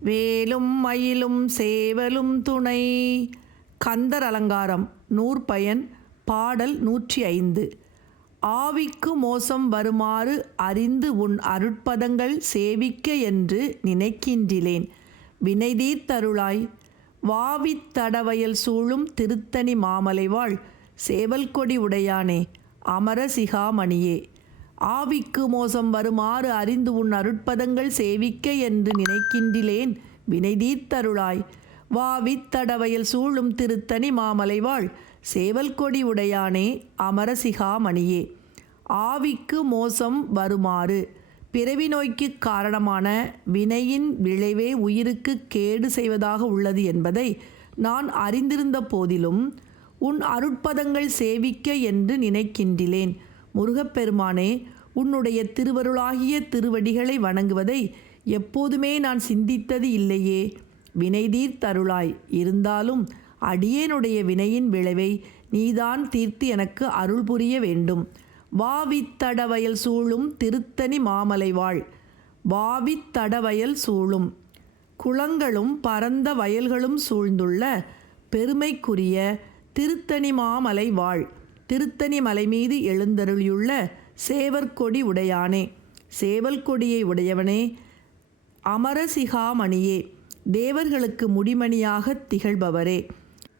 வேலும் மயிலும் சேவலும் துணை. கந்தர் அலங்காரம் நூற்பயன். பாடல் 105. ஆவிக்கு மோசம் வருமாறு அறிந்து உன் அருட்பதங்கள் சேவிக்க என்று நினைக்கின்றிலேன் வினைதீர்த்தருளாய். வாவித் தடவயல் சூழும் திருத்தணி மாமலைவாழ் சேவல்கொடி உடையானே அமரசிகாமணியே. ஆவிக்கு மோசம் வருமாறு அறிந்து உன் அருட்பதங்கள் சேவிக்க என்று நினைக்கின்றிலேன் வினைதீர்த்தருளாய். வாவித் தடவயல் சூழும் திருத்தணி மாமலைவாழ் சேவல்கொடி உடையானே அமரசிகாமணியே. ஆவிக்கு மோசம் வருமாறு பிறவி நோய்க்கு காரணமான வினையின் விளைவே உயிருக்கு கேடு செய்வதாக உள்ளது என்பதை நான் அறிந்திருந்த போதிலும் உன் அருட்பதங்கள் சேவிக்க என்று நினைக்கின்றிலேன். முருகப்பெருமானே, உன்னுடைய திருவருளாகிய திருவடிகளை வணங்குவதை எப்போதுமே நான் சிந்தித்தது இல்லையே. வினைதீர்த்தருளாய். இருந்தாலும் அடியேனுடைய வினையின் விளைவை நீதான் தீர்த்து எனக்கு அருள் புரிய வேண்டும். வாவித்தடவயல் சூழும் திருத்தணி மாமலைவாழ். வாவித்தடவயல் சூழும் குளங்களும் பரந்த வயல்களும் சூழ்ந்துள்ள பெருமைக்குரிய திருத்தணி மாமலை வாழ். திருத்தணி மலை மீது எழுந்தருளியுள்ள சேவற்கொடி உடையானே, சேவல் கொடியை உடையவனே, அமரசிகாமணியே, தேவர்களுக்கு முடிமணியாக திகழ்பவரே.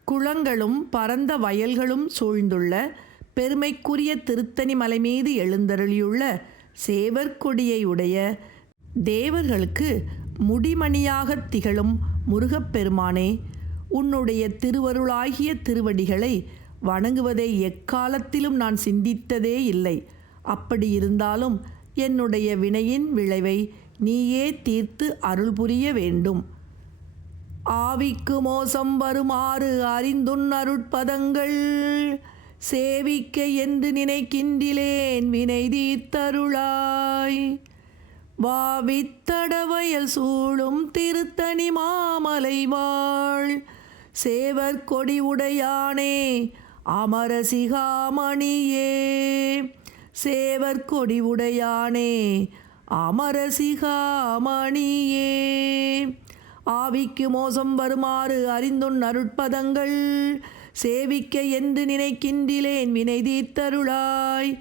குளங்களும் பரந்த வயல்களும் சூழ்ந்துள்ள பெருமைக்குரிய திருத்தணி மலை மீது எழுந்தருளியுள்ள சேவற்கொடியை உடைய தேவர்களுக்கு முடிமணியாக திகழும் முருகப்பெருமானே, உன்னுடைய திருவருளாகிய திருவடிகளை வணங்குவதை எக்காலத்திலும் நான் சிந்தித்ததே இல்லை. அப்படி இருந்தாலும் என்னுடைய வினையின் விளைவை நீயே தீர்த்து அருள் புரிய வேண்டும். ஆவிக்கு மோசம் வருமாறு அறிந்துன் அருட்பதங்கள் சேவிக்க என்று நினைக்கின்றிலேன் வினை தீர்த்தருளாய். வாவித்தடவயல் சூழும் திருத்தணி மாமலை வாழ் சேவற்கொடி உடையானே அமரசிகாமணியே. சேவற்கொடி உடையானே அமரசிகாமணியே. ஆவிக்கு மோசம் வருமாறு அறிந்துன் அருட்பதங்கள் சேவிக்க என்று நினைக்கின்றிலேன் வினை தீர்த்தருளாய்.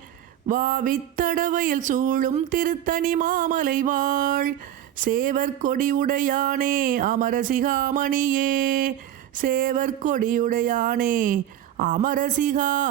வாவித்தடவயல் சூழும் திருத்தணி மாமலை வாழ் சேவற்கொடி உடையானே அமரசிகாமணியே. சேவற்கொடியுடையானே அமரசிகாமணியே.